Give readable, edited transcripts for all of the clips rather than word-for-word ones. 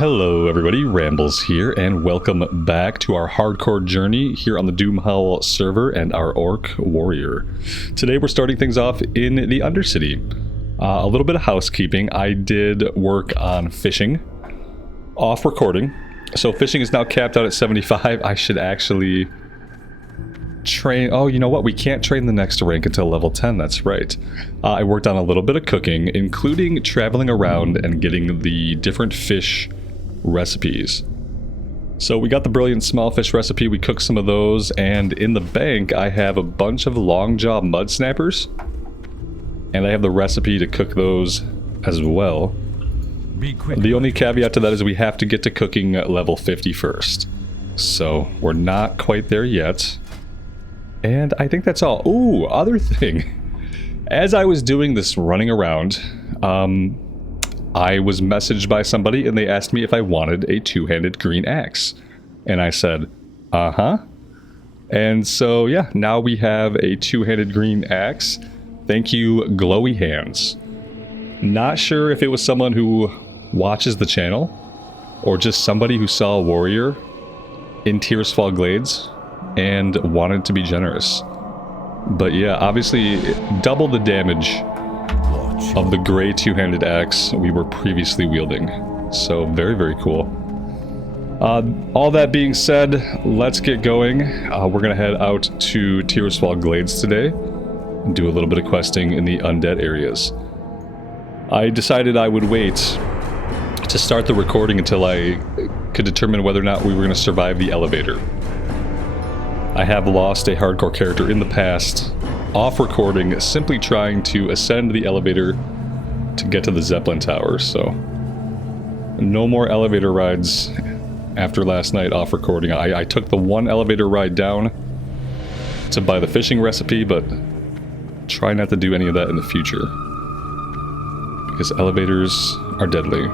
Hello everybody, Rambles here, and welcome back to our hardcore journey here on the Doomhowl server and our Orc Warrior. Today we're starting things off in the Undercity. A little bit of housekeeping. I did work on fishing off recording. So fishing is now capped out at 75. I should actually train. Oh, you know what? We can't train the next rank until level 10. That's right. I worked on a little bit of cooking, including traveling around and getting the different fish recipes. So we got the brilliant small fish recipe. We cooked some of those, and in the bank I have a bunch of long jaw mud snappers, and I have the recipe to cook those as well. The only caveat to that is we have to get to cooking at level 50 first. So we're not quite there yet. And I think that's all. Ooh, other thing. As I was doing this running around, I was messaged by somebody and they asked me if I wanted a two-handed green axe. And I said, uh-huh. And so, yeah, now we have a two-handed green axe. Thank you, Glowy Hands. Not sure if it was someone who watches the channel or just somebody who saw a warrior in Tearsfall Glades and wanted to be generous. But yeah, obviously double the damage of the gray two-handed axe we were previously wielding. So very, very cool. All that being said, let's get going. We're gonna head out to Tearsfall Glades today and do a little bit of questing in the undead areas. I decided I would wait to start the recording until I could determine whether or not we were going to survive the elevator. I have lost a hardcore character in the past, off recording, simply trying to ascend the elevator to get to the Zeppelin Tower, so no more elevator rides after last night off recording. I took the one elevator ride down to buy the fishing recipe, but try not to do any of that in the future, because elevators are deadly.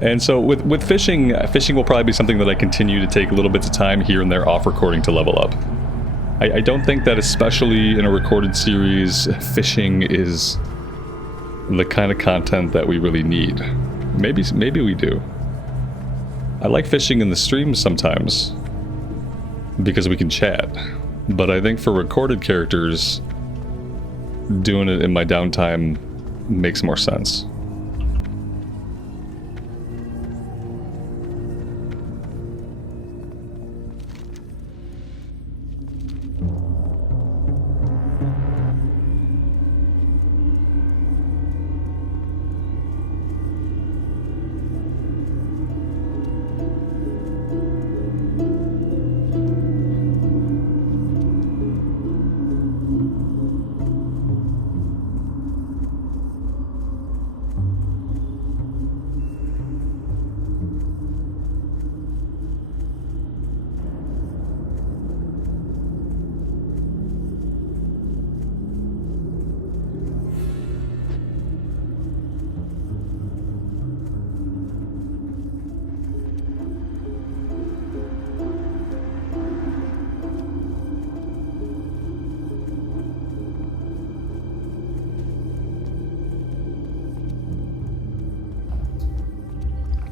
And so with fishing will probably be something that I continue to take little bits of time here and there off recording to level up. I don't think that, especially in a recorded series, fishing is the kind of content that we really need. Maybe we do. I like fishing in the streams sometimes because we can chat, but I think for recorded characters, doing it in my downtime makes more sense.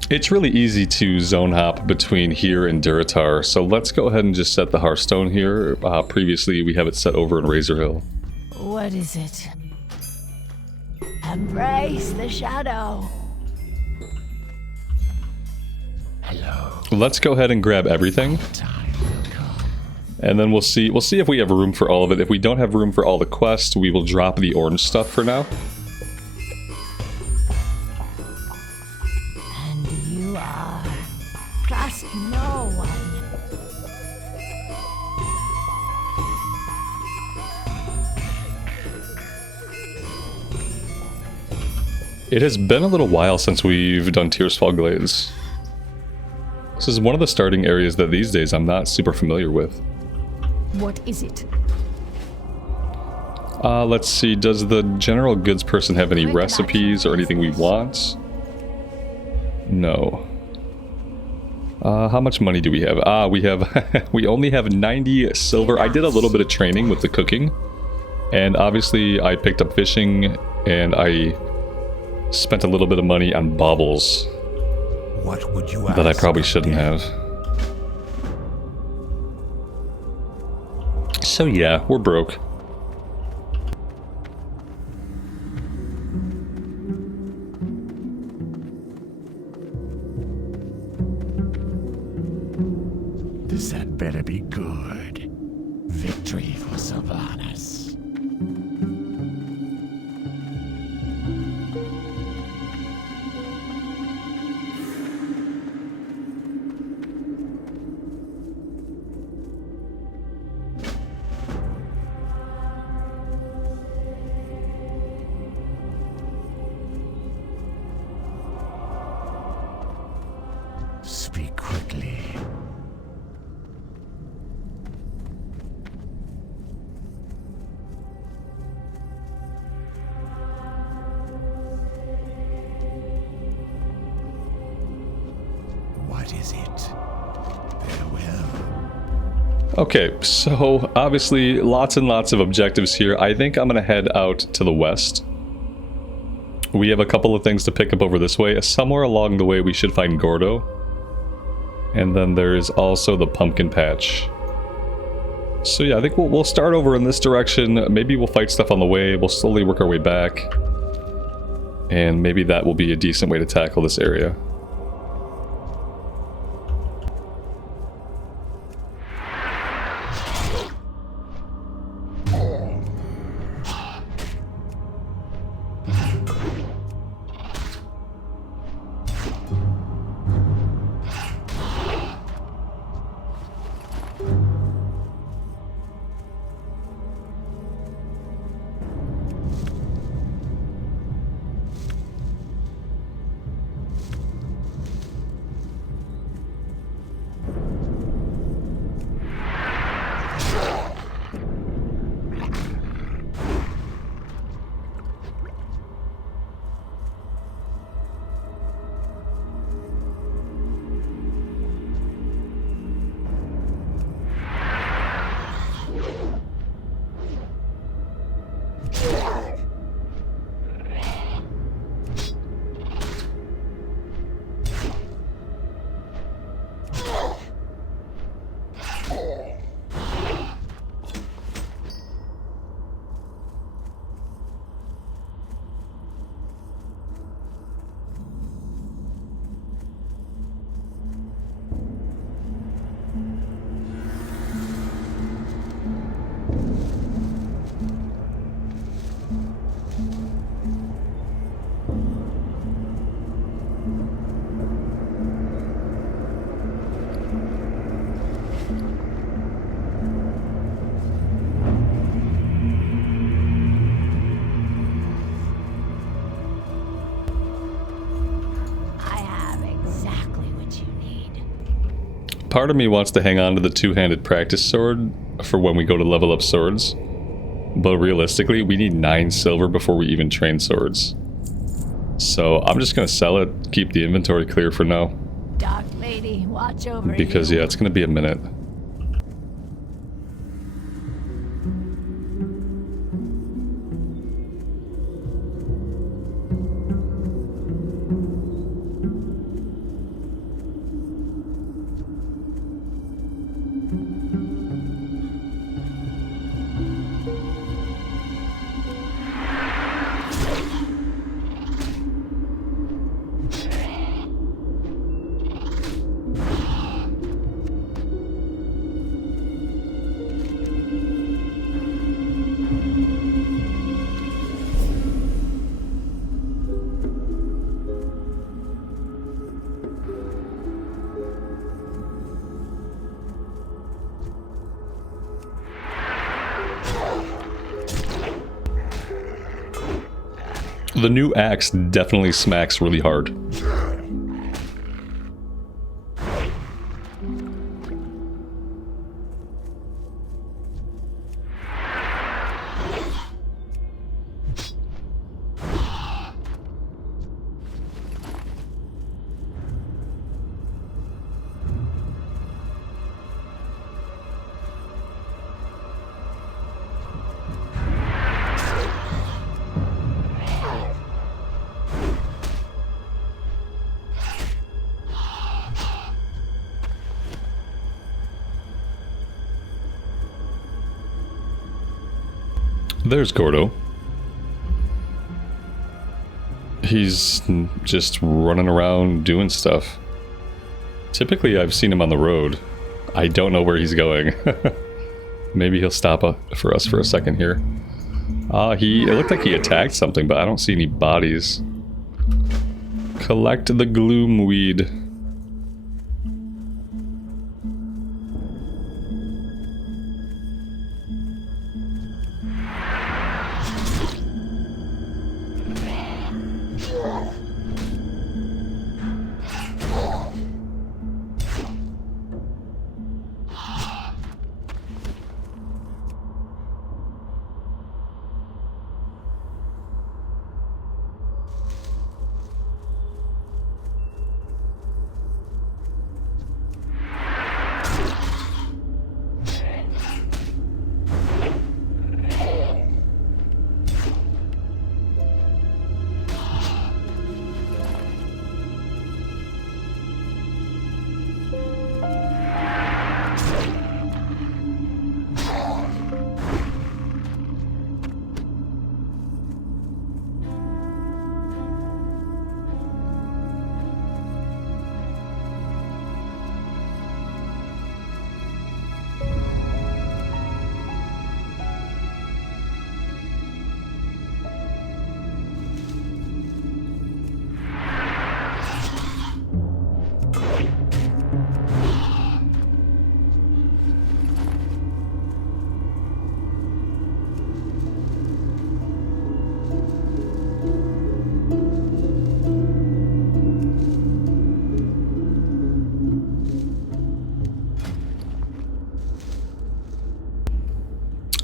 It's really easy to zone hop between here and Duratar, so let's go ahead and just set the Hearthstone here. Previously, we have it set over in Razor Hill. What is it? Embrace the shadow. Hello. Let's go ahead and grab everything. And then we'll see if we have room for all of it. If we don't have room for all the quests, we will drop the orange stuff for now. Trust no one. It has been a little while since we've done Tearsfall Glades. This is one of the starting areas that these days I'm not super familiar with. What is it? Let's see, does the general goods person have any recipes or anything we want? No. How much money do we have? We have we only have 90 silver. I did a little bit of training with the cooking, and obviously I picked up fishing, and I spent a little bit of money on baubles. What would you that I probably shouldn't have. So yeah, we're broke. This had better be good. Victory for Sylvanas. Speak quickly. What is it? Farewell. Okay, so obviously lots and lots of objectives here. I think I'm gonna head out to the west. We have a couple of things to pick up over this way. Somewhere along the way we should find Gordo. And then there is also the pumpkin patch. So yeah, I think we'll start over in this direction. Maybe we'll fight stuff on the way. We'll slowly work our way back. And maybe that will be a decent way to tackle this area. Part of me wants to hang on to the two-handed practice sword for when we go to level up swords. But realistically, we need 9 silver before we even train swords. So I'm just going to sell it, keep the inventory clear for now. Dark lady, watch over Because you. yeah, it's going to be a minute. The new axe definitely smacks really hard. There's Gordo. He's just running around doing stuff. Typically, I've seen him on the road. I don't know where he's going. Maybe he'll stop for us for a second here. It looked like he attacked something, but I don't see any bodies. Collect the gloom weed.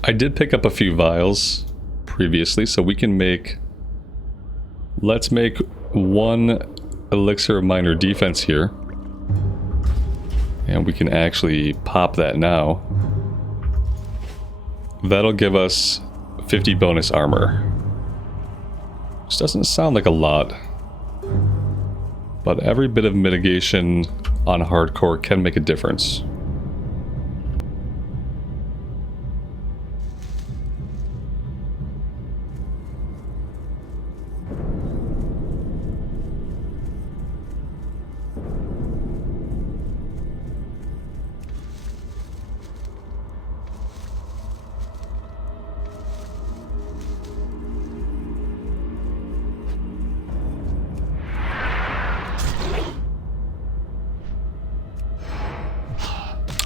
I did pick up a few vials previously, so we can make... Let's make 1 elixir of minor defense here. And we can actually pop that now. That'll give us 50 bonus armor. Which doesn't sound like a lot. But every bit of mitigation on hardcore can make a difference.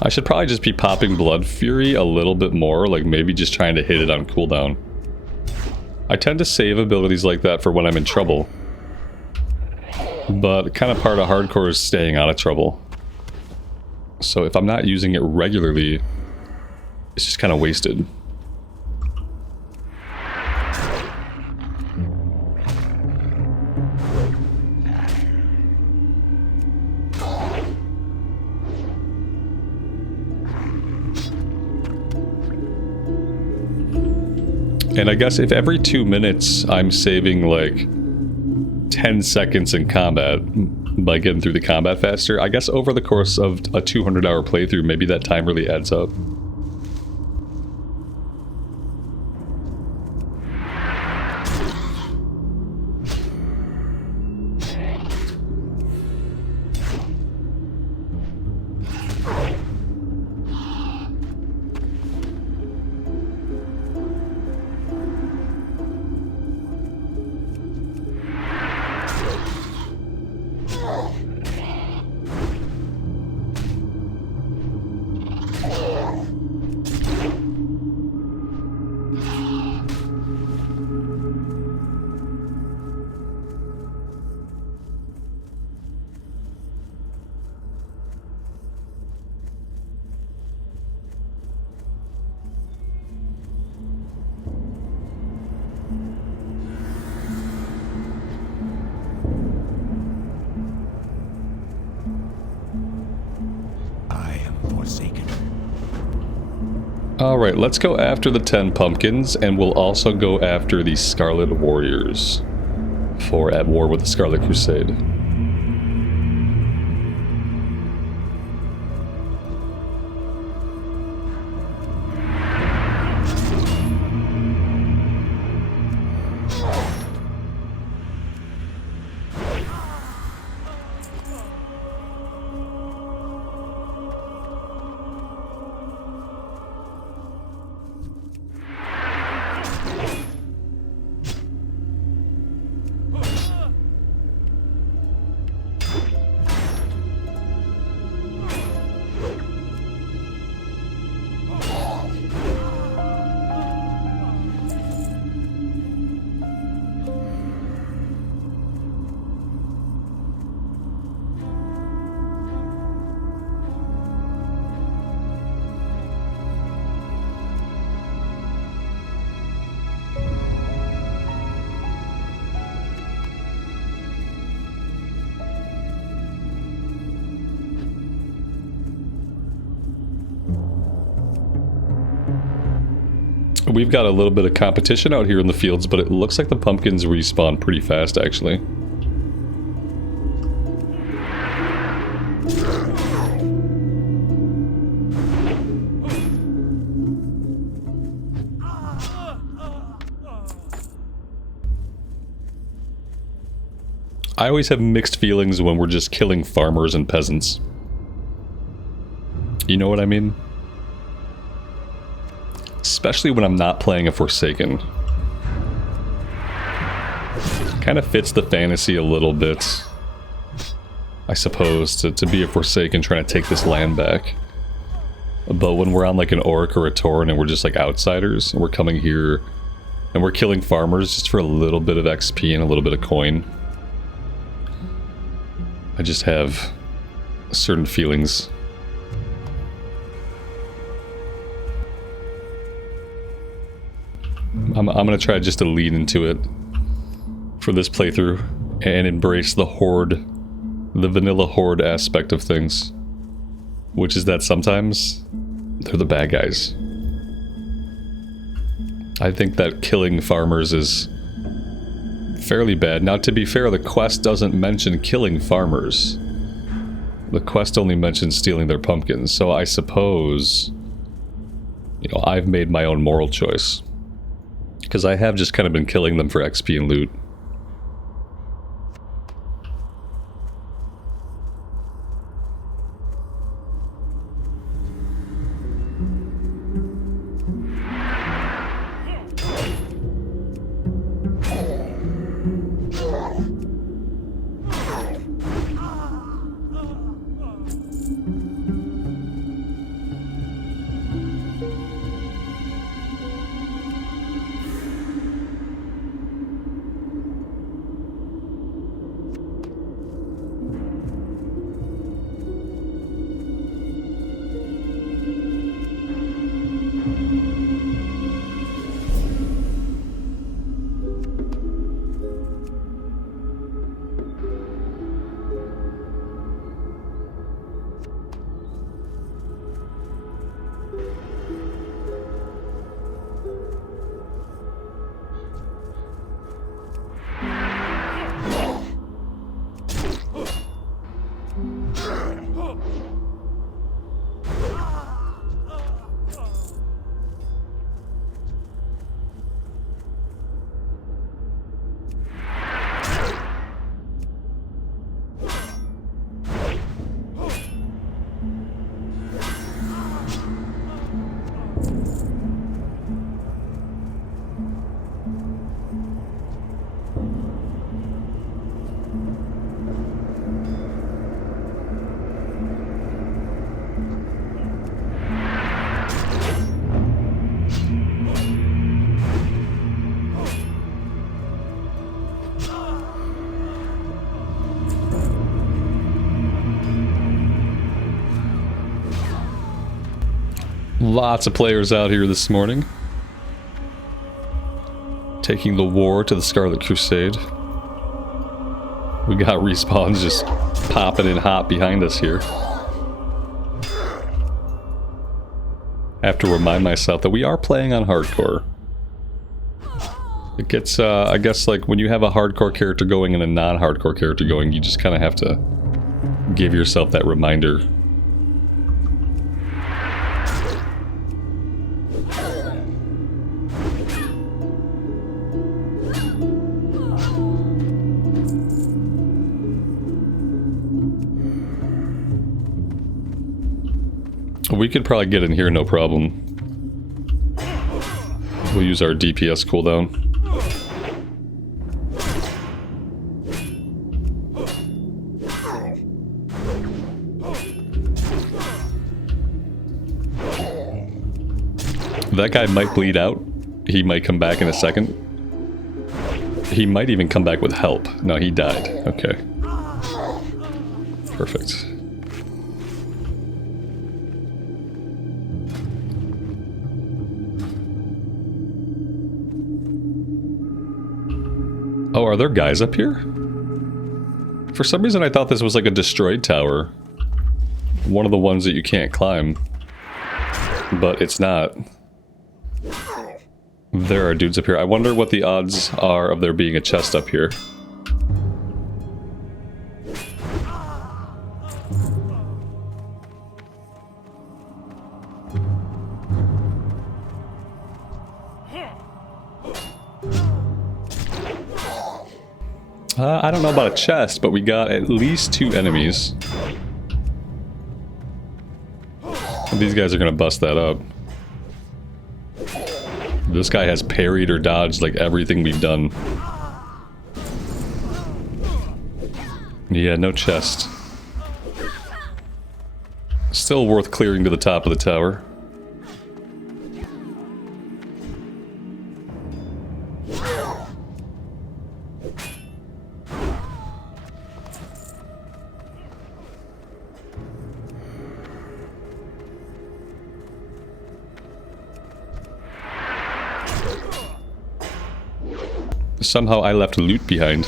I should probably just be popping Blood Fury a little bit more, like maybe just trying to hit it on cooldown. I tend to save abilities like that for when I'm in trouble. But kind of part of hardcore is staying out of trouble. So if I'm not using it regularly, it's just kind of wasted. And I guess if every 2 minutes I'm saving like 10 seconds in combat by getting through the combat faster, I guess over the course of a 200-hour playthrough, maybe that time really adds up. Alright, let's go after the 10 pumpkins, and we'll also go after the Scarlet Warriors for At War with the Scarlet Crusade. We've got a little bit of competition out here in the fields, but it looks like the pumpkins respawn pretty fast, actually. I always have mixed feelings when we're just killing farmers and peasants. You know what I mean? Especially when I'm not playing a Forsaken. Kind of fits the fantasy a little bit, I suppose, to be a Forsaken trying to take this land back. But when we're on like an Orc or a Tauren and we're just like outsiders, and we're coming here and we're killing farmers just for a little bit of XP and a little bit of coin, I just have certain feelings. I'm gonna try just to lean into it for this playthrough and embrace the horde, the vanilla horde aspect of things, which is that sometimes they're the bad guys. I think that killing farmers is fairly bad. Now, to be fair, the quest doesn't mention killing farmers. The quest only mentions stealing their pumpkins, so I suppose, you know, I've made my own moral choice. Because I have just kind of been killing them for XP and loot. Lots of players out here this morning. Taking the war to the Scarlet Crusade. We got respawns just popping in hot behind us here. I have to remind myself that we are playing on hardcore. It gets, I guess, like when you have a hardcore character going and a non-hardcore character going, you just kind of have to give yourself that reminder. We could probably get in here, no problem. We'll use our DPS cooldown. That guy might bleed out. He might come back in a second. He might even come back with help. No, he died. Okay. Perfect. Oh, are there guys up here? For some reason I thought this was like a destroyed tower. One of the ones that you can't climb. But it's not. There are dudes up here. I wonder what the odds are of there being a chest up here. I don't know about a chest, but we got at least 2 enemies. These guys are gonna bust that up. This guy has parried or dodged like everything we've done. Yeah, no chest. Still worth clearing to the top of the tower. Somehow I left loot behind.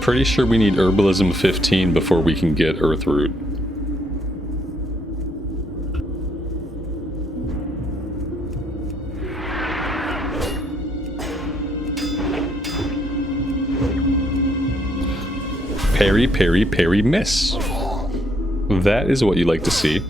Pretty sure we need Herbalism 15 before we can get Earthroot. Parry, parry, parry, miss. That is what you like to see.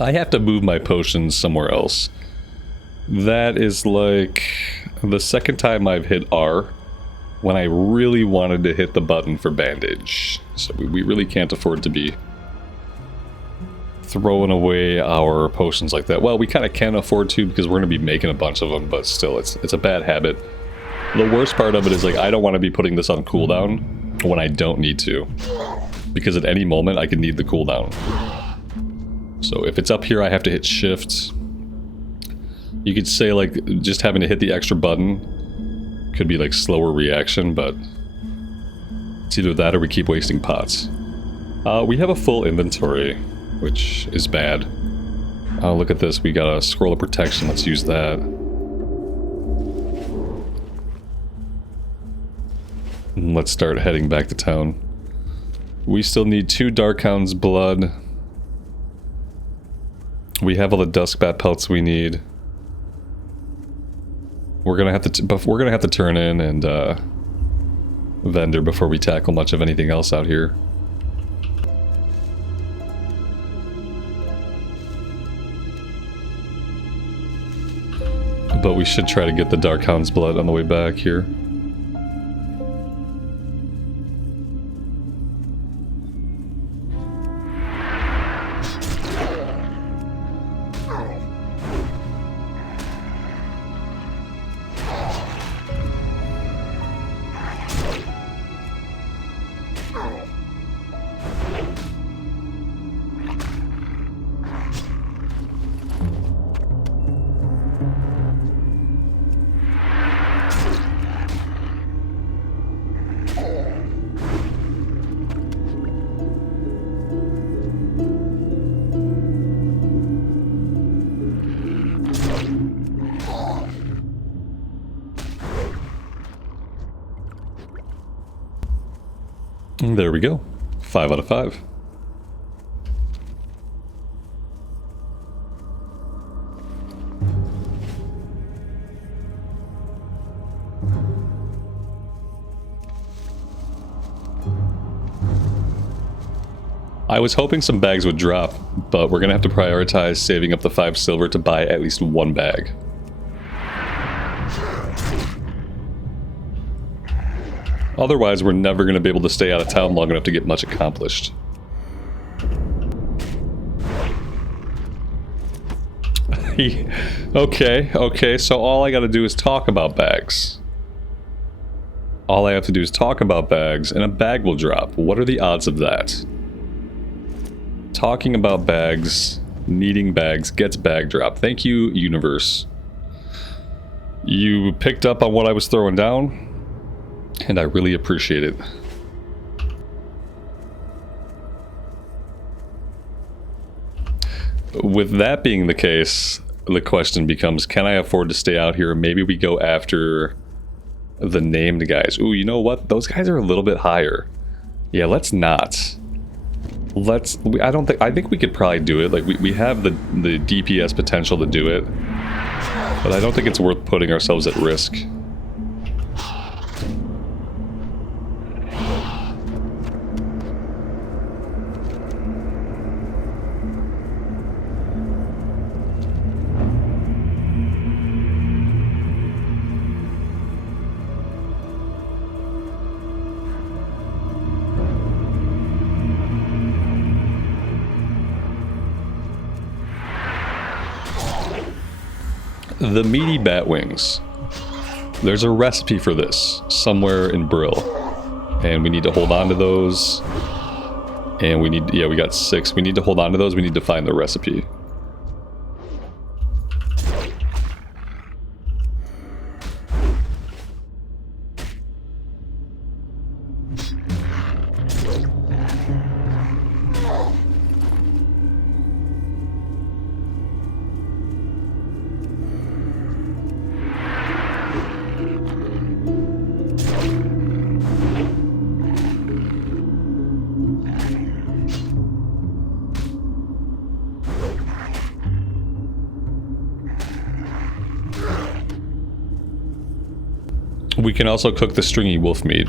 I have to move my potions somewhere else. That is like the second time I've hit R when I really wanted to hit the button for bandage. So we really can't afford to be throwing away our potions like that. Well, we kind of can afford to because we're going to be making a bunch of them, but still, it's a bad habit. The worst part of it is like I don't want to be putting this on cooldown when I don't need to, because at any moment I could need the cooldown. So if it's up here, I have to hit shift. You could say like just having to hit the extra button could be like slower reaction, but it's either that or we keep wasting pots. We have a full inventory, which is bad. Oh, look at this. We got a scroll of protection. Let's use that. And let's start heading back to town. We still need 2 Darkhound's blood. We have all the Duskbat pelts we need. We're gonna have to turn in and vendor before we tackle much of anything else out here. But we should try to get the Darkhound's blood on the way back here. There we go. 5 out of 5. I was hoping some bags would drop, but we're gonna have to prioritize saving up the 5 silver to buy at least 1 bag. Otherwise, we're never gonna be able to stay out of town long enough to get much accomplished. Okay, so all I gotta do is talk about bags. All I have to do is talk about bags, and a bag will drop. What are the odds of that? Talking about bags, needing bags, gets bag drop. Thank you, universe. You picked up on what I was throwing down, and I really appreciate it. With that being the case, the question becomes, can I afford to stay out here? Maybe we go after the named guys. Ooh, you know what? Those guys are a little bit higher. Yeah, let's not. I think we could probably do it. Like, we have the DPS potential to do it. But I don't think it's worth putting ourselves at risk. The meaty bat wings. There's a recipe for this somewhere in Brill, and we need to hold on to those. And we need, yeah, we got 6. We need to hold on to those. We need to find the recipe. We can also cook the stringy wolf meat.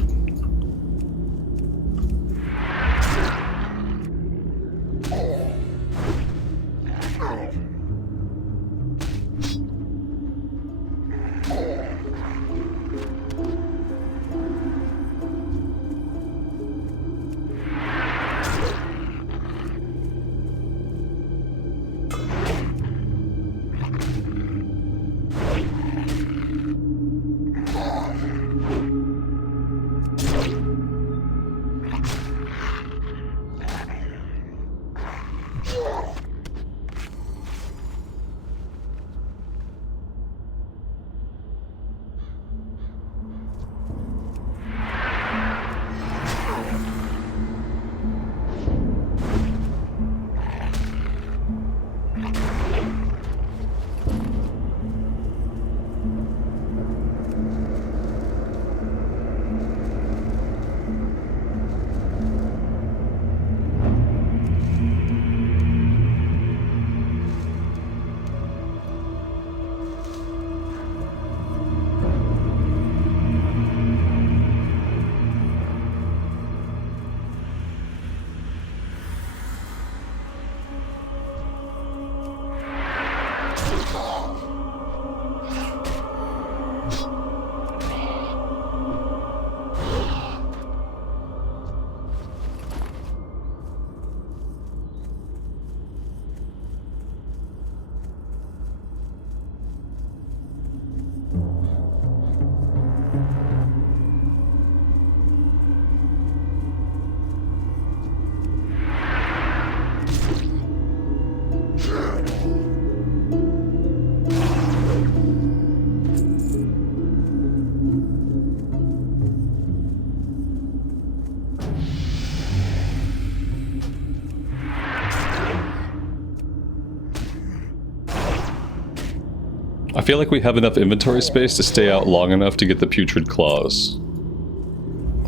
I feel like we have enough inventory space to stay out long enough to get the putrid claws.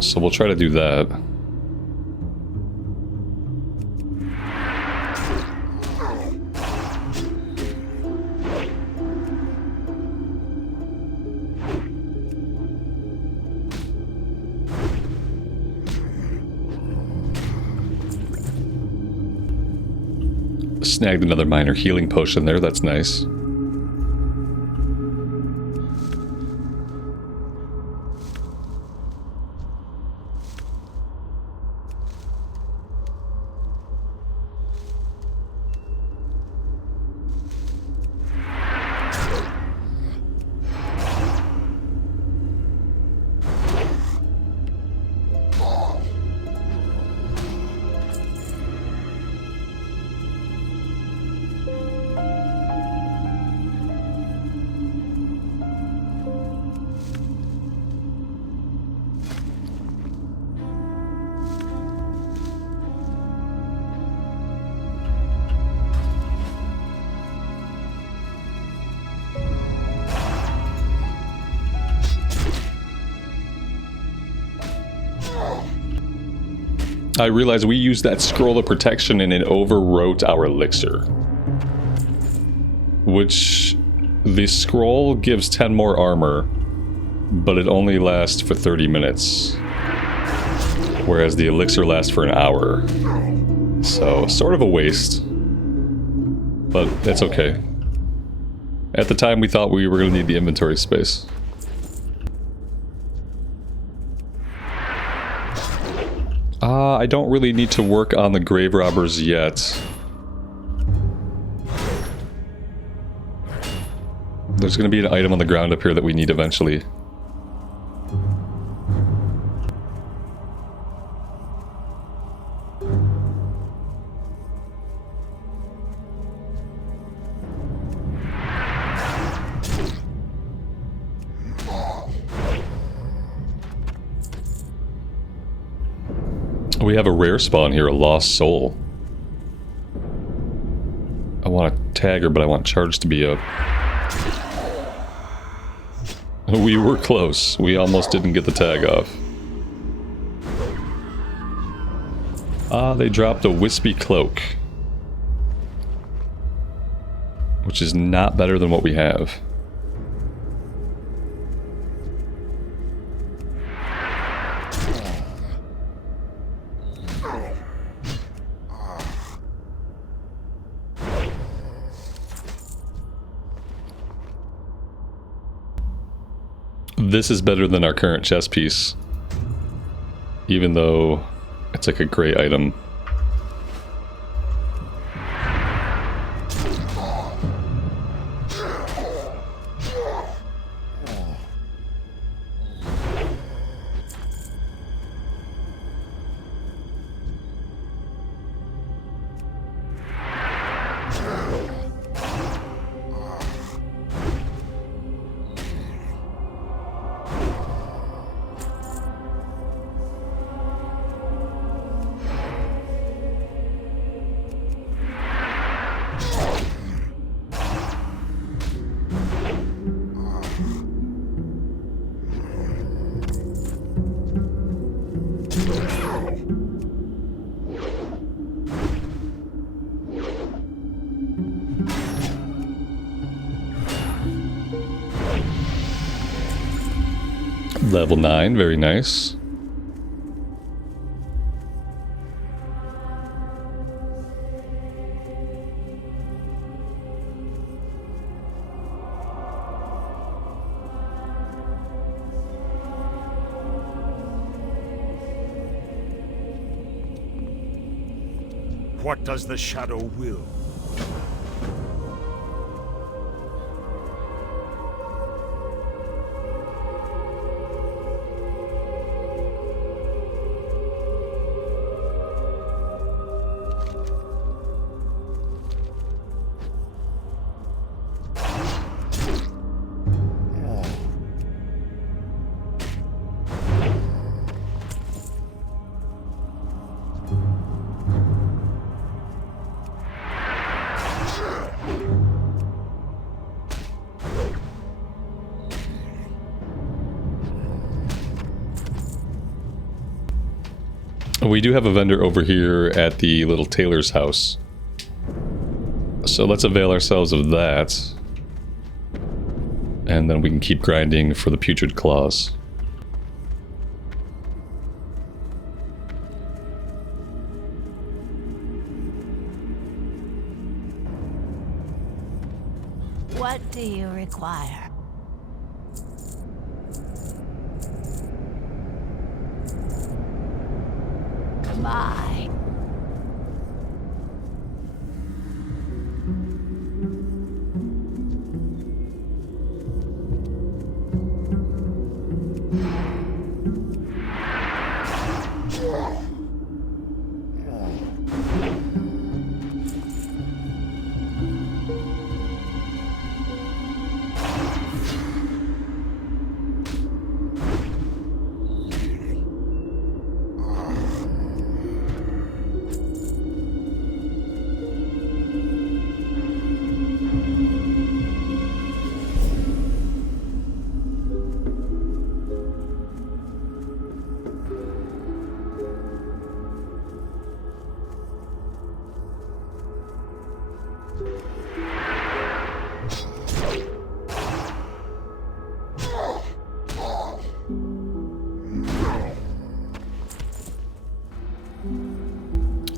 So we'll try to do that. Snagged another minor healing potion there, that's nice. I realized we used that scroll of protection and it overwrote our elixir. Which, the scroll gives 10 more armor, but it only lasts for 30 minutes. Whereas the elixir lasts for an hour. So, sort of a waste. But it's okay. At the time we thought we were going to need the inventory space. I don't really need to work on the grave robbers yet. There's going to be an item on the ground up here that we need eventually. We have a rare spawn here, a lost soul. I want a tagger, but I want charge to be up. We were close. We almost didn't get the tag off. Ah, they dropped a wispy cloak. Which is not better than what we have. This is better than our current chest piece. Even though it's like a great item. Level 9, very nice. What does the shadow will? We do have a vendor over here at the little tailor's house. So let's avail ourselves of that. And then we can keep grinding for the putrid claws. What do you require? My.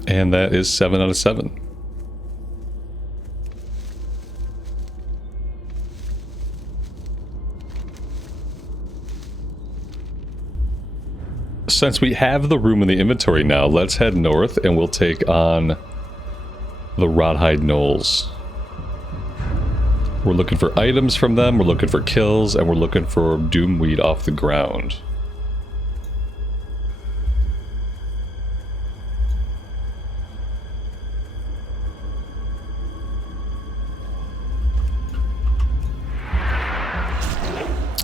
And that is 7 out of 7. Since we have the room in the inventory now, let's head north and we'll take on the Rodhide Knolls. We're looking for items from them, we're looking for kills, and we're looking for Doomweed off the ground.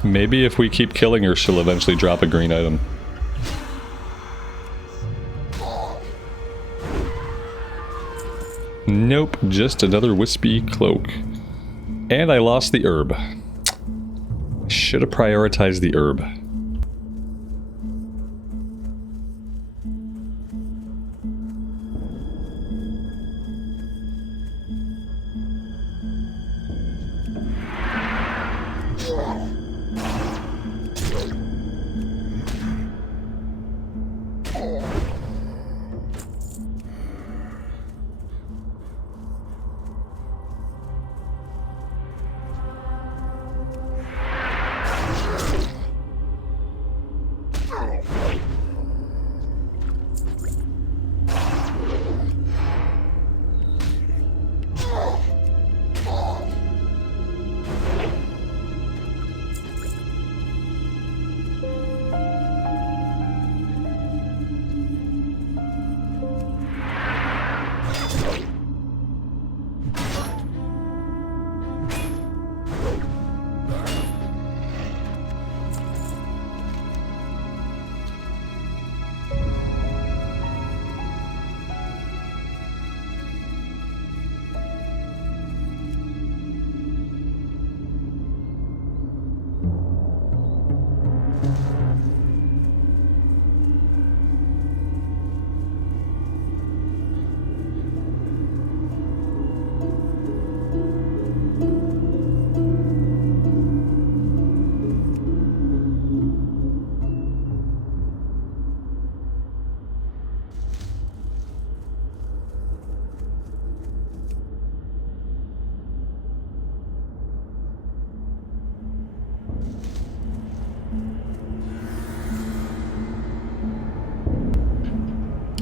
Maybe if we keep killing her, she'll eventually drop a green item. Nope, just another wispy cloak. And I lost the herb. Should have prioritized the herb.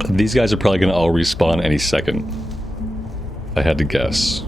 These guys are probably going to all respawn any second. I had to guess.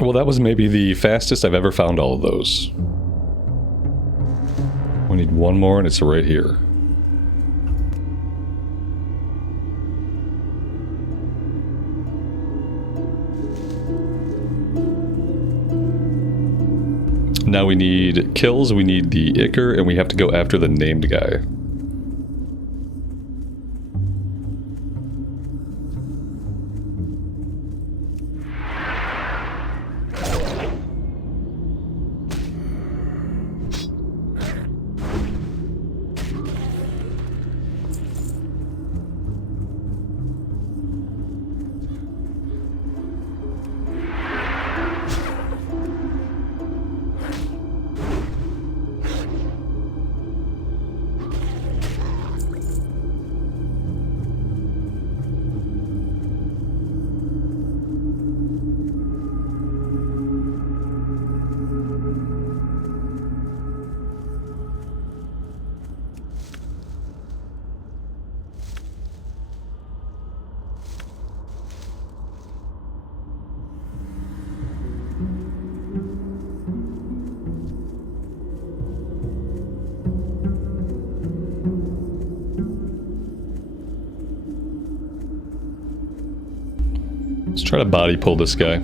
Well, that was maybe the fastest I've ever found all of those. We need one more and it's right here. Now we need kills, we need the Ichor, and we have to go after the named guy. Let's try to body pull this guy.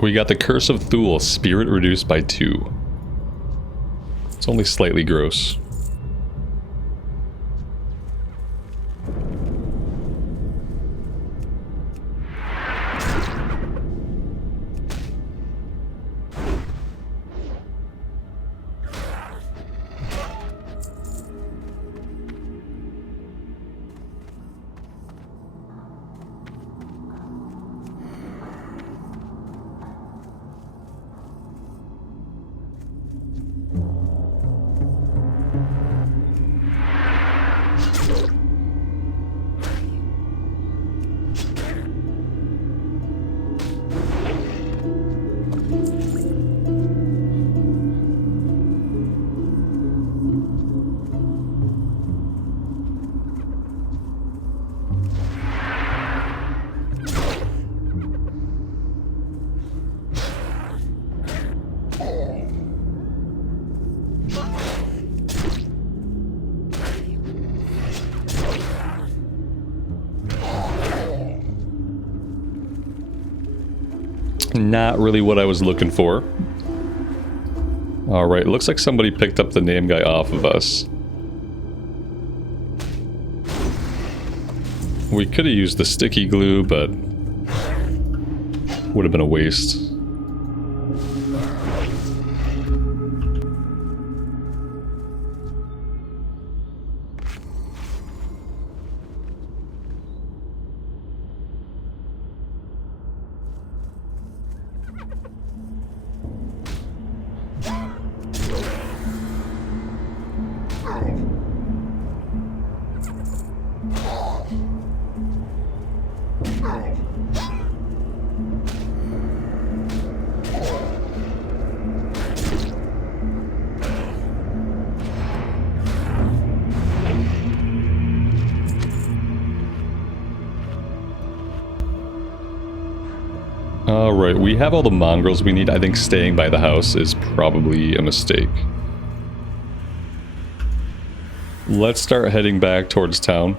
We got the Curse of Thule, Spirit reduced by 2. It's only slightly gross. Not really what I was looking for. Alright, looks like somebody picked up the name guy off of us. We could have used the sticky glue, but would have been a waste. Alright, we have all the mongrels we need. I think staying by the house is probably a mistake. Let's start heading back towards town.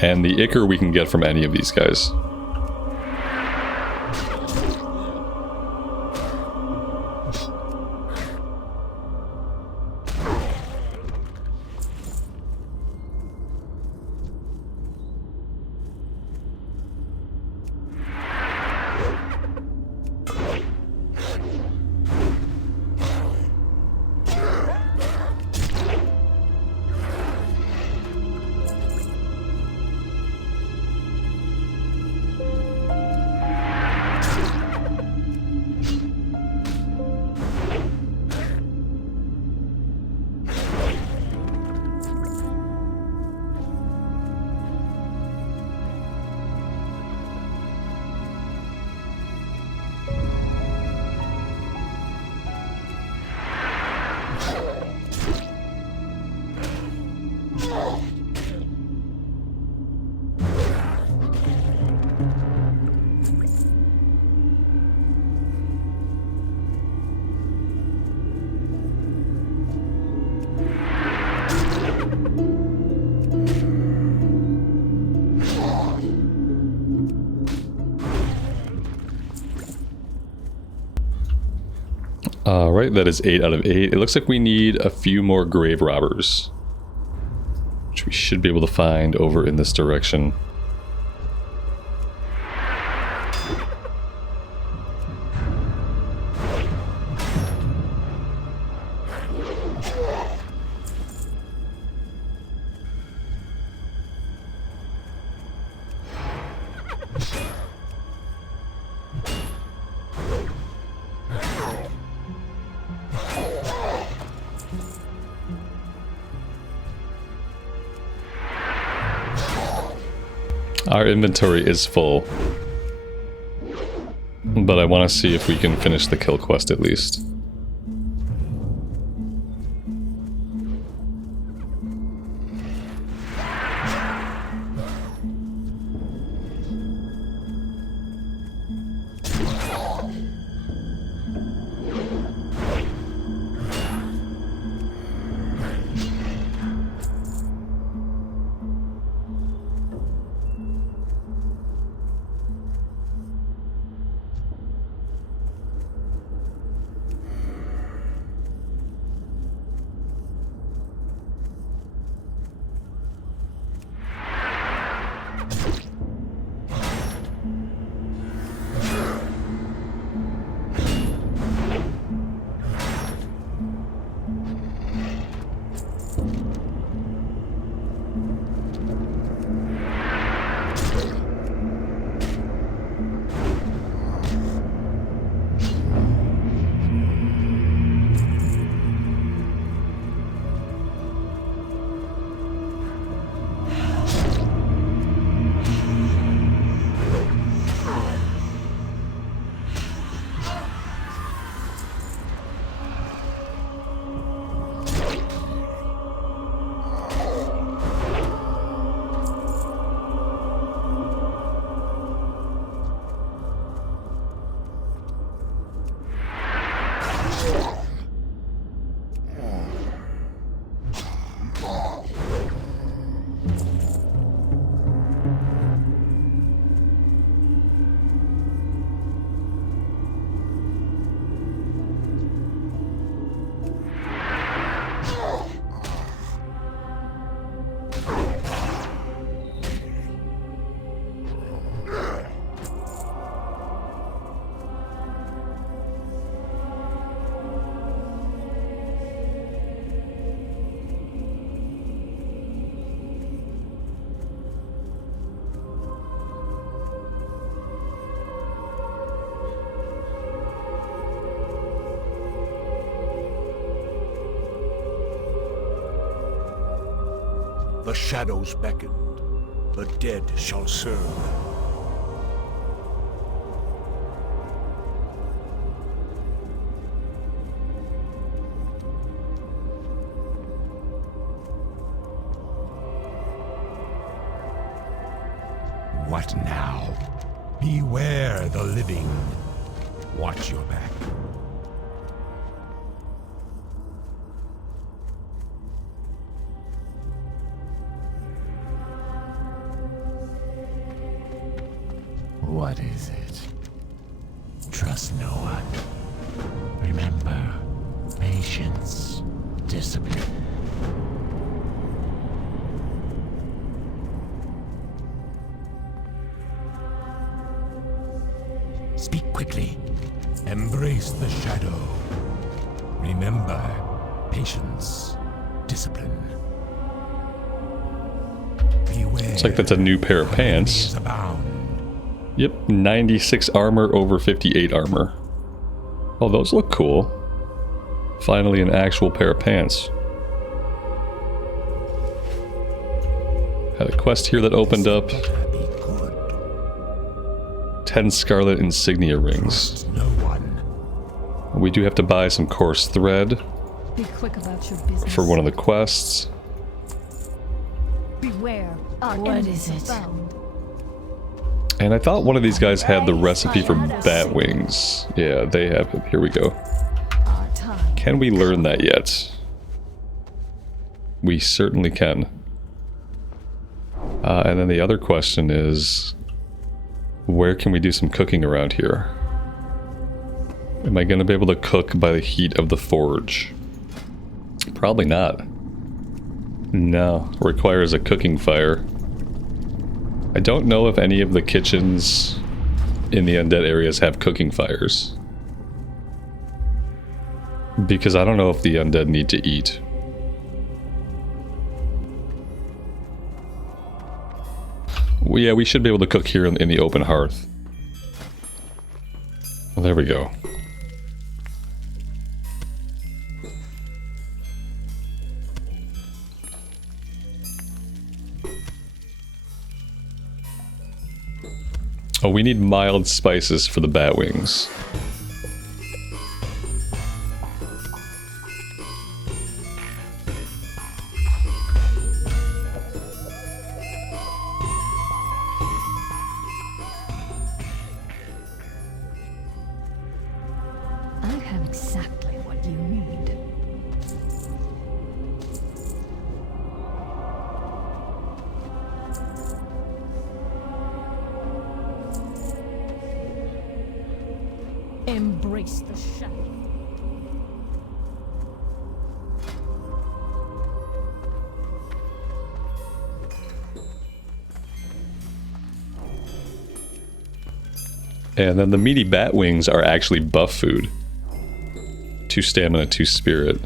And the Ichor we can get from any of these guys. Alright, that is 8 out of 8. It looks like we need a few more grave robbers, which we should be able to find over in this direction. Our inventory is full, but I want to see if we can finish the kill quest at least. The shadows beckoned, the dead shall serve. What now? Beware the living. Watch your back. What is it? Trust no one. Remember, patience, discipline. Speak quickly. Embrace the shadow. Remember, patience, discipline. Beware. Looks like that's a new pair of pants. Yep, 96 armor over 58 armor. Oh, those look cool. Finally an actual pair of pants. Had a quest here that opened up. 10 scarlet insignia rings. We do have to buy some coarse thread Be quick about your business. for one of the quests. Beware. What is it? And I thought one of these guys had the recipe for bat wings. Yeah, they have it. Here we go. Can we learn that yet? We certainly can. And then the other question is, where can we do some cooking around here? Am I going to be able to cook by the heat of the forge? Probably not. No, requires a cooking fire. I don't know if any of the kitchens in the undead areas have cooking fires. Because I don't know if the undead need to eat. Well, yeah, we should be able to cook here in the open hearth. Well, there we go. Oh, we need mild spices for the bat wings. I have exactly what you need. Embrace the shadow. And then the meaty bat wings are actually buff food. 2 stamina, 2 spirit.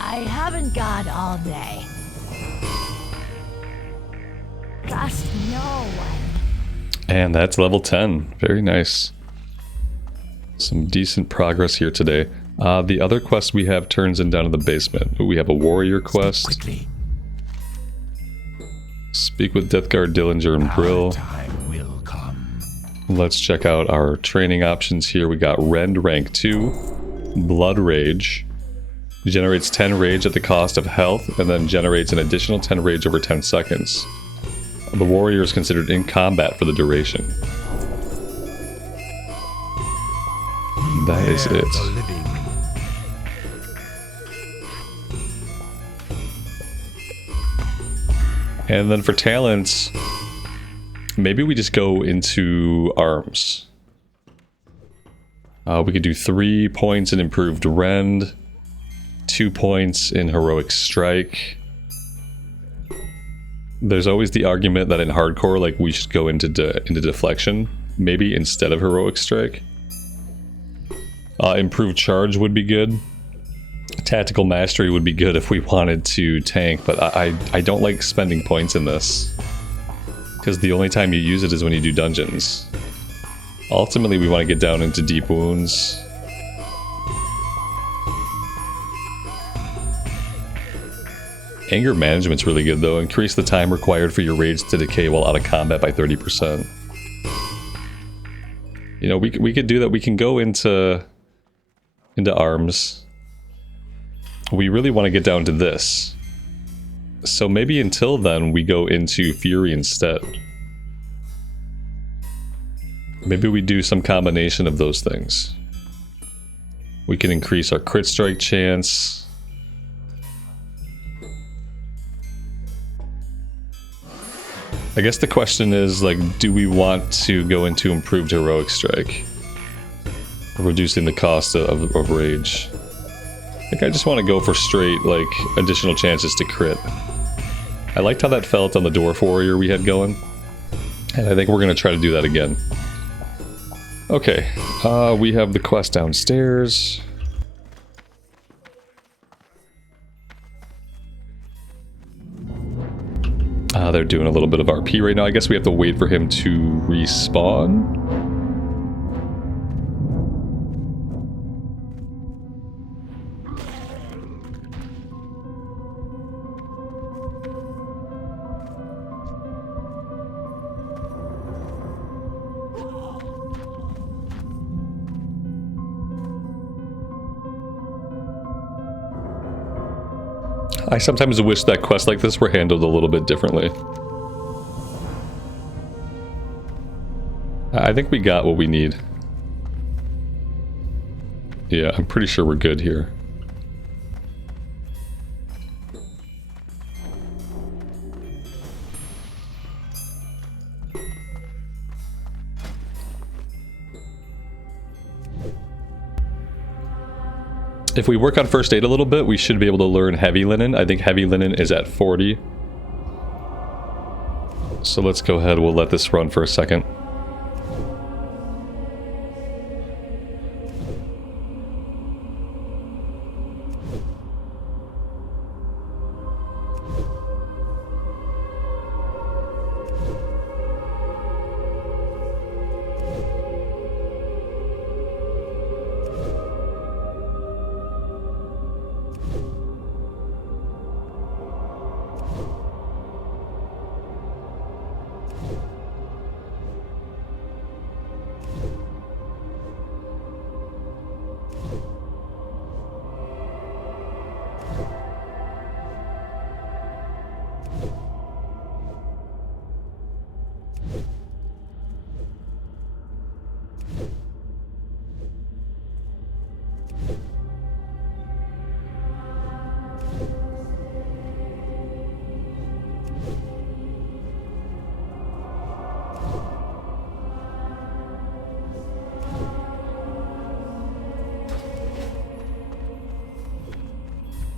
I haven't got all day. Trust no one. And that's level 10. Very nice. Some decent progress here today. The other quest we have turns in down in the basement. Ooh, we have a warrior quest. Quickly. Speak with Deathguard, Dillinger, and Brill. Time will come. Let's check out our training options here. We got Rend rank 2, Blood Rage. Generates 10 rage at the cost of health, and then generates an additional 10 rage over 10 seconds. The warrior is considered in combat for the duration. That is Beware it. the living. And then for talents, maybe we just go into arms. We could do 3 points in improved rend, 2 points in heroic strike. There's always the argument that in hardcore, like, we should go into deflection, maybe instead of heroic strike. Improved charge would be good. Tactical mastery would be good if we wanted to tank, but I don't like spending points in this, because the only time you use it is when you do dungeons. Ultimately, we want to get down into deep wounds. Anger management's really good though. Increase the time required for your rage to decay while out of combat by 30%. You know, we could do that. We can go into arms. We really want to get down to this. So maybe until then we go into fury instead. Maybe we do some combination of those things. We can increase our crit strike chance. I guess the question is, like, do we want to go into improved heroic strike? Reducing the cost of rage. I think I just want to go for straight, like, additional chances to crit. I liked how that felt on the Dwarf Warrior we had going, and I think we're going to try to do that again. Okay, we have the quest downstairs. They're doing a little bit of RP right now. I guess we have to wait for him to respawn. I sometimes wish that quests like this were handled a little bit differently. I think we got what we need. Yeah, I'm pretty sure we're good here. If we work on first aid a little bit, we should be able to learn heavy linen. I think heavy linen is at 40. So let's go ahead, we'll let this run for a second.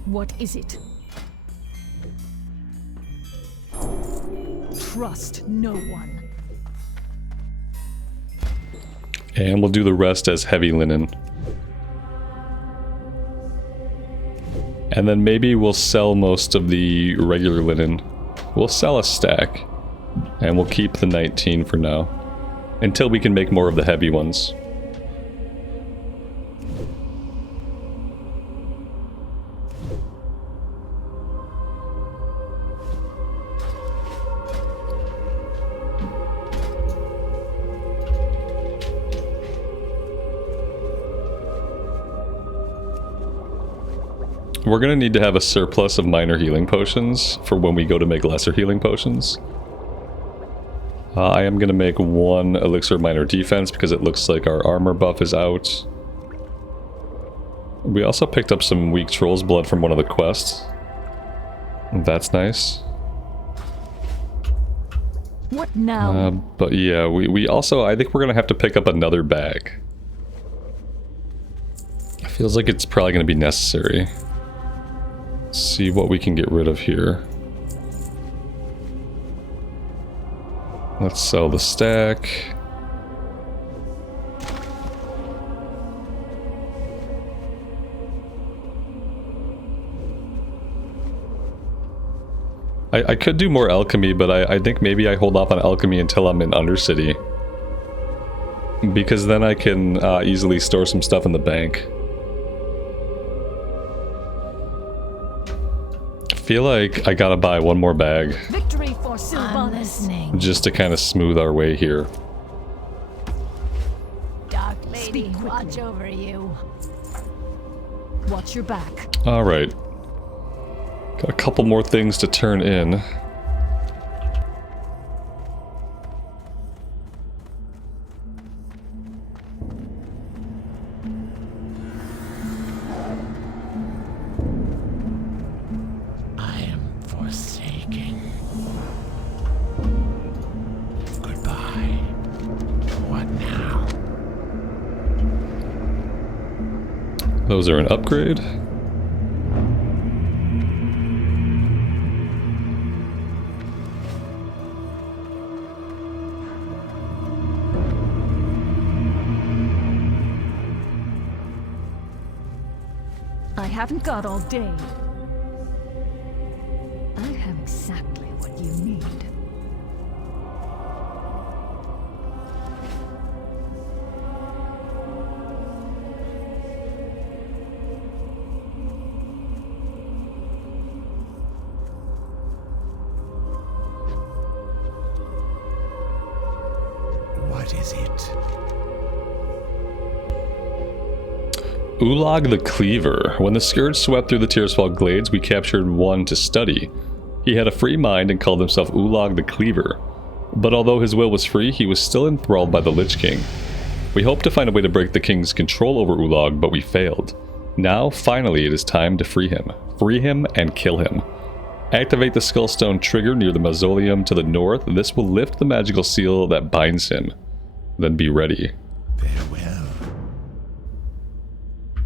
What is it? Trust no one. And we'll do the rest as heavy linen. And then maybe we'll sell most of the regular linen. We'll sell a stack. And we'll keep the 19 for now. Until we can make more of the heavy ones. We're gonna need to have a surplus of minor healing potions for when we go to make lesser healing potions. I am gonna make 1 elixir of minor defense because it looks like our armor buff is out. We also picked up some weak troll's blood from one of the quests. That's nice. What now? But yeah, we also, I think we're gonna have to pick up another bag. Feels like it's probably gonna be necessary. See what we can get rid of here. Let's sell the stack. I could do more alchemy, but I think maybe I hold off on alchemy until I'm in Undercity. Because then I can easily store some stuff in the bank. I feel like I gotta buy 1 more bag. Victory for Sylvanas. Just to kind of smooth our way here. Dark Lady, watch over you. Watch your back. Alright. Got a couple more things to turn in. Those are an upgrade. I haven't got all day. I have exactly what you need. What is it? Ulag the Cleaver. When the Scourge swept through the Tirisfal Glades, we captured one to study. He had a free mind and called himself Ulag the Cleaver. But although his will was free, he was still enthralled by the Lich King. We hoped to find a way to break the King's control over Ulag, but we failed. Now, finally, it is time to free him. Free him and kill him. Activate the Skullstone trigger near the mausoleum to the north. This will lift the magical seal that binds him. Then be ready. Farewell.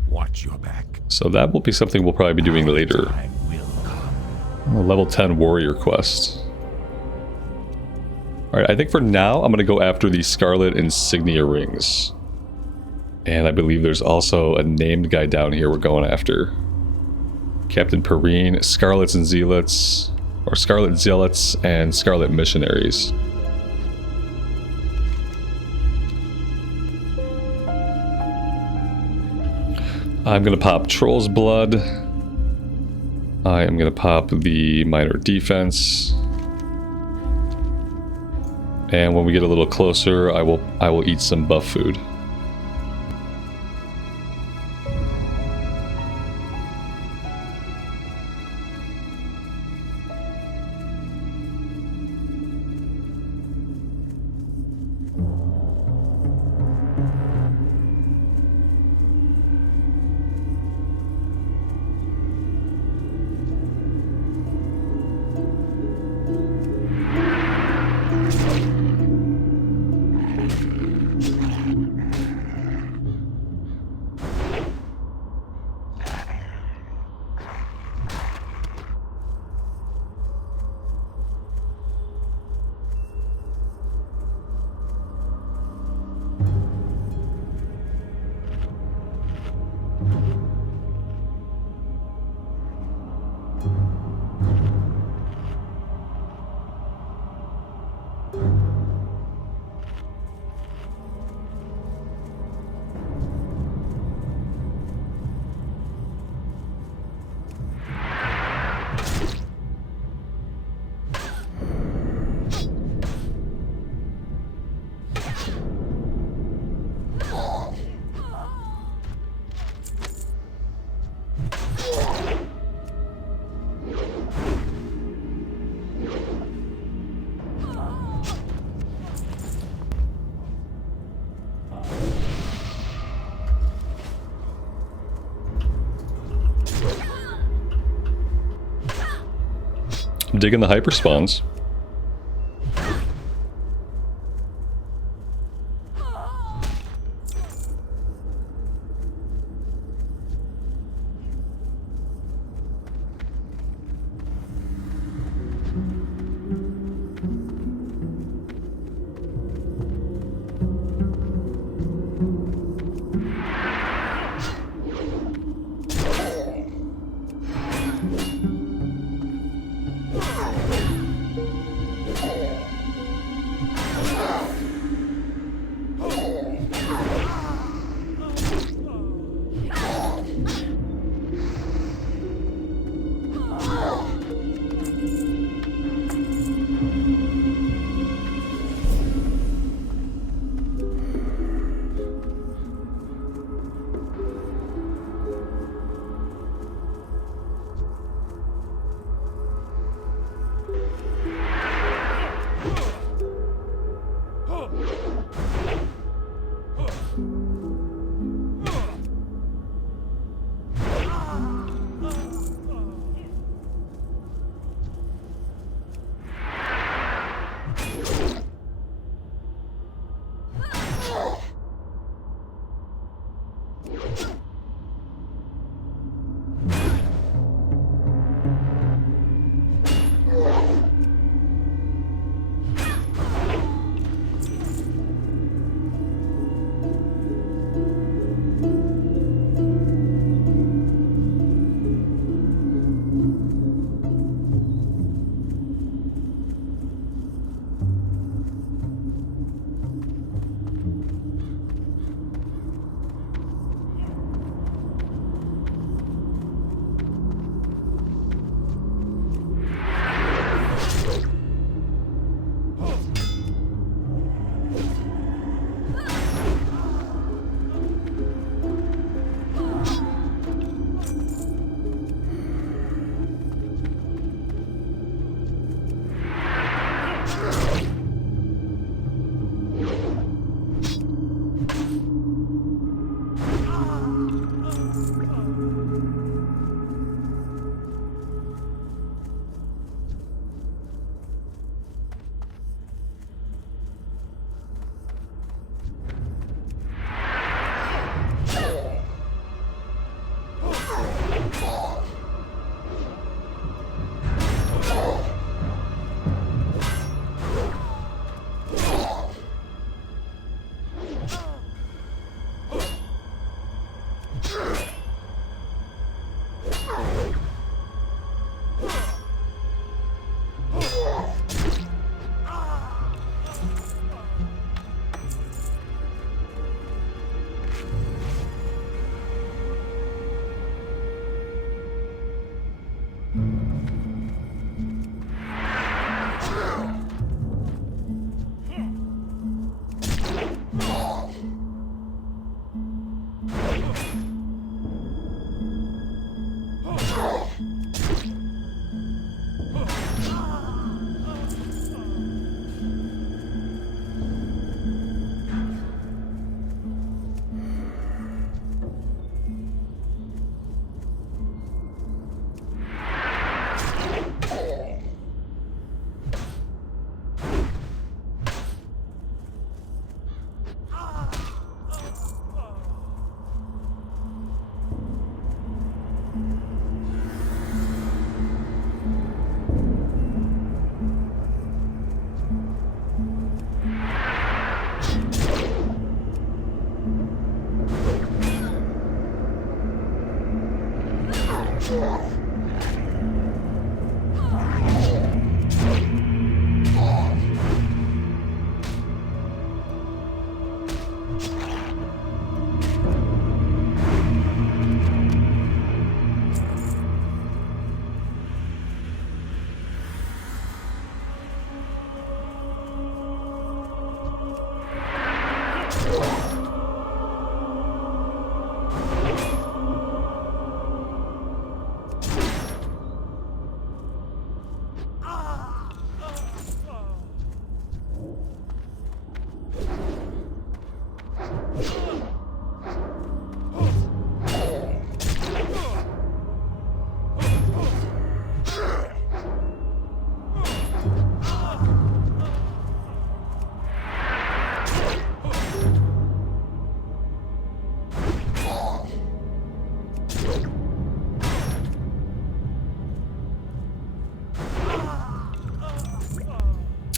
Watch your back. So that will be something we'll probably be doing later. Time will come. A level 10 warrior quest. Alright, I think for now I'm going to go after the Scarlet Insignia rings. And I believe there's also a named guy down here we're going after. Captain Perrine, Scarlets and Zealots, or Scarlet Zealots and Scarlet Missionaries. I'm going to pop Troll's Blood. I am going to pop the Minor Defense. And when we get a little closer, I will eat some buff food. I'm digging the hyper spawns.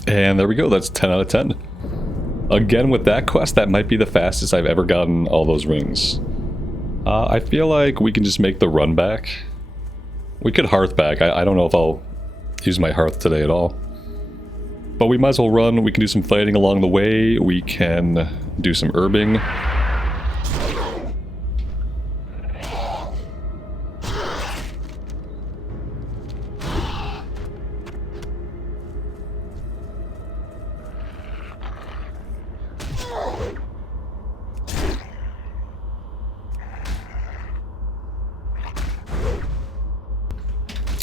And there we go, that's 10 out of 10. Again, with that quest, that might be the fastest I've ever gotten all those rings. I feel like we can just make the run back. We could hearth back. I don't know if I'll use my hearth today at all. But we might as well run. We can do some fighting along the way. We can do some herbing.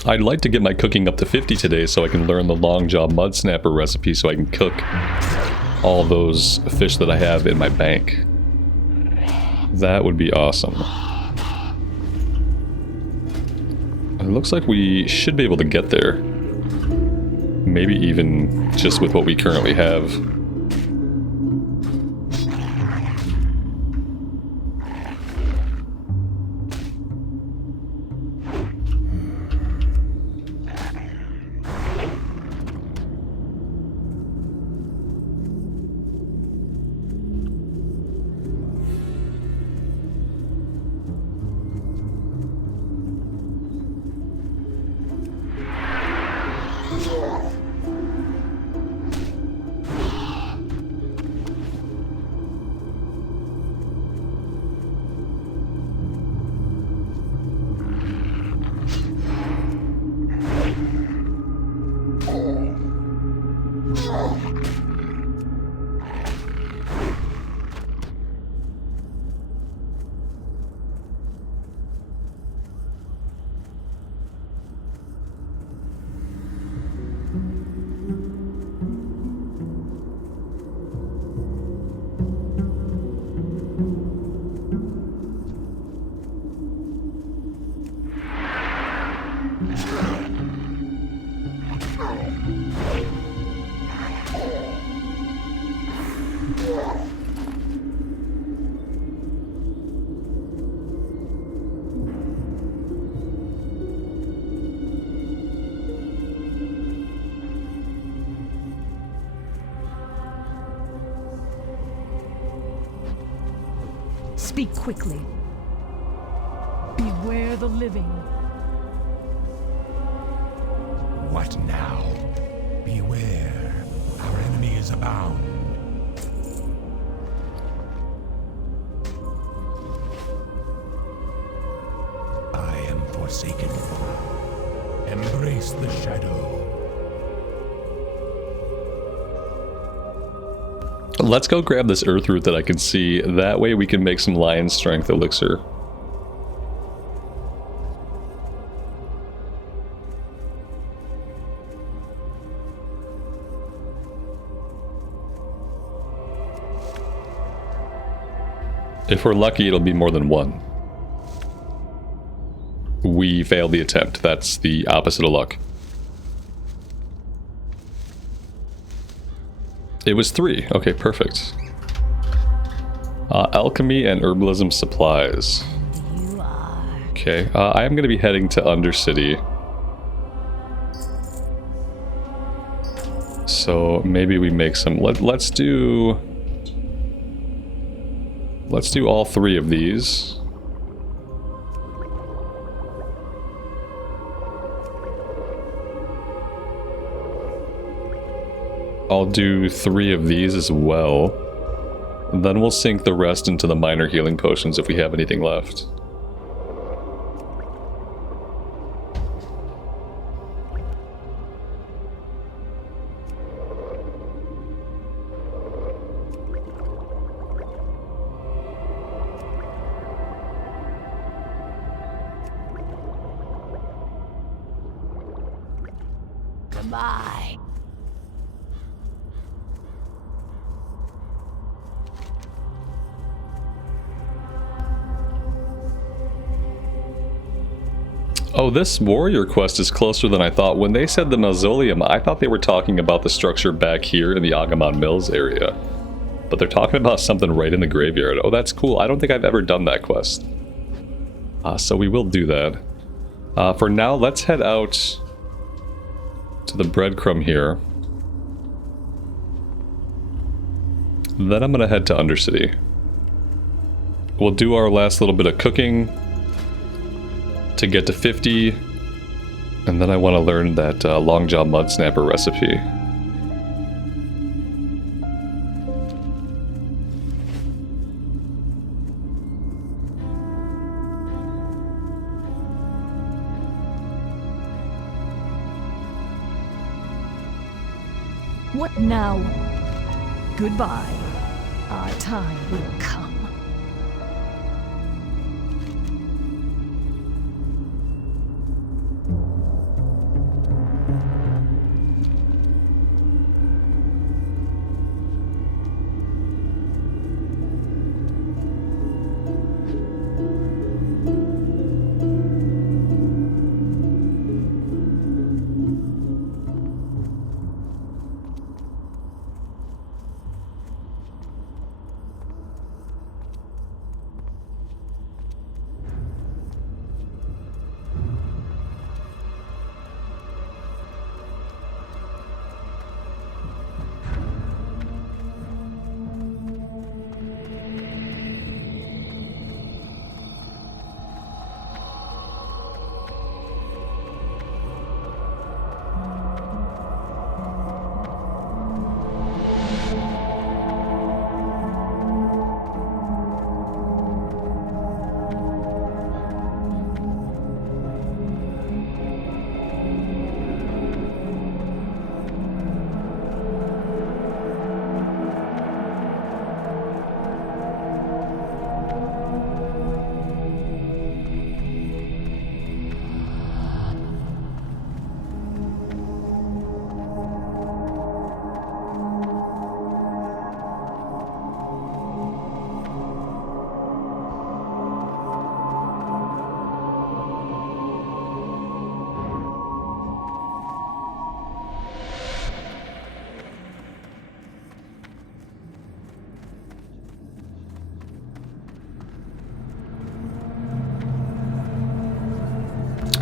I'd like to get my cooking up to 50 today so I can learn the long jaw mud snapper recipe so I can cook all those fish that I have in my bank. That would be awesome. It looks like we should be able to get there. Maybe even just with what we currently have. Speak quickly. Beware the living. What now? Beware. Our enemy is abound. I am forsaken. Embrace the shadow. Let's go grab this earth root that I can see. That way we can make some lion strength elixir. If we're lucky, it'll be more than one. We failed the attempt. That's the opposite of luck. It was 3. Okay, perfect. Alchemy and herbalism supplies. You are. Okay, I am going to be heading to Undercity. So maybe we make some... Let's do all 3 of these. I'll do 3 of these as well. And then we'll sink the rest into the minor healing potions if we have anything left. Goodbye. Oh, this warrior quest is closer than I thought. When they said the mausoleum, I thought they were talking about the structure back here in the Agamemnon Mills area. But they're talking about something right in the graveyard. Oh, that's cool. I don't think I've ever done that quest. So we will do that. For now, let's head out to the breadcrumb here. Then I'm going to head to Undercity. We'll do our last little bit of cooking to get to 50, and then I want to learn that Longjaw Mud Snapper recipe. What now? Goodbye. Our time will come.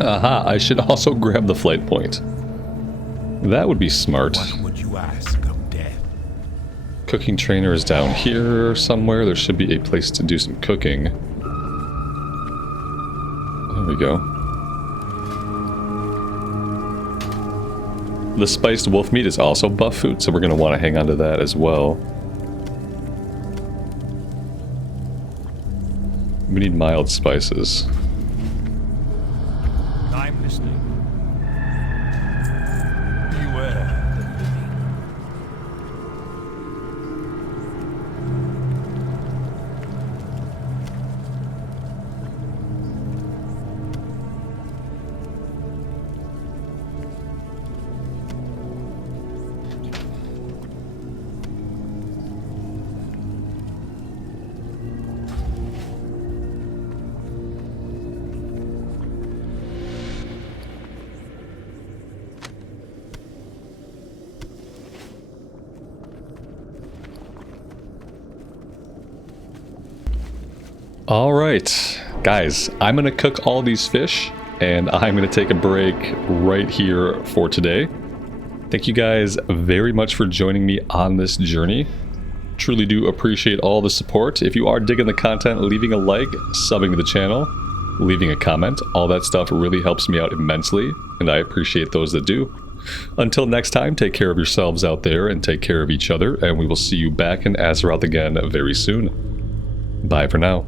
Aha, I should also grab the flight point. That would be smart. What would you ask of death? Cooking trainer is down here somewhere. There should be a place to do some cooking. There we go. The spiced wolf meat is also buff food, so we're going to want to hang on to that as well. We need mild spices. I'm listening. Beware the living. Alright, guys, I'm going to cook all these fish, and I'm going to take a break right here for today. Thank you guys very much for joining me on this journey. Truly do appreciate all the support. If you are digging the content, leaving a like, subbing to the channel, leaving a comment, all that stuff really helps me out immensely, and I appreciate those that do. Until next time, take care of yourselves out there and take care of each other, and we will see you back in Azeroth again very soon. Bye for now.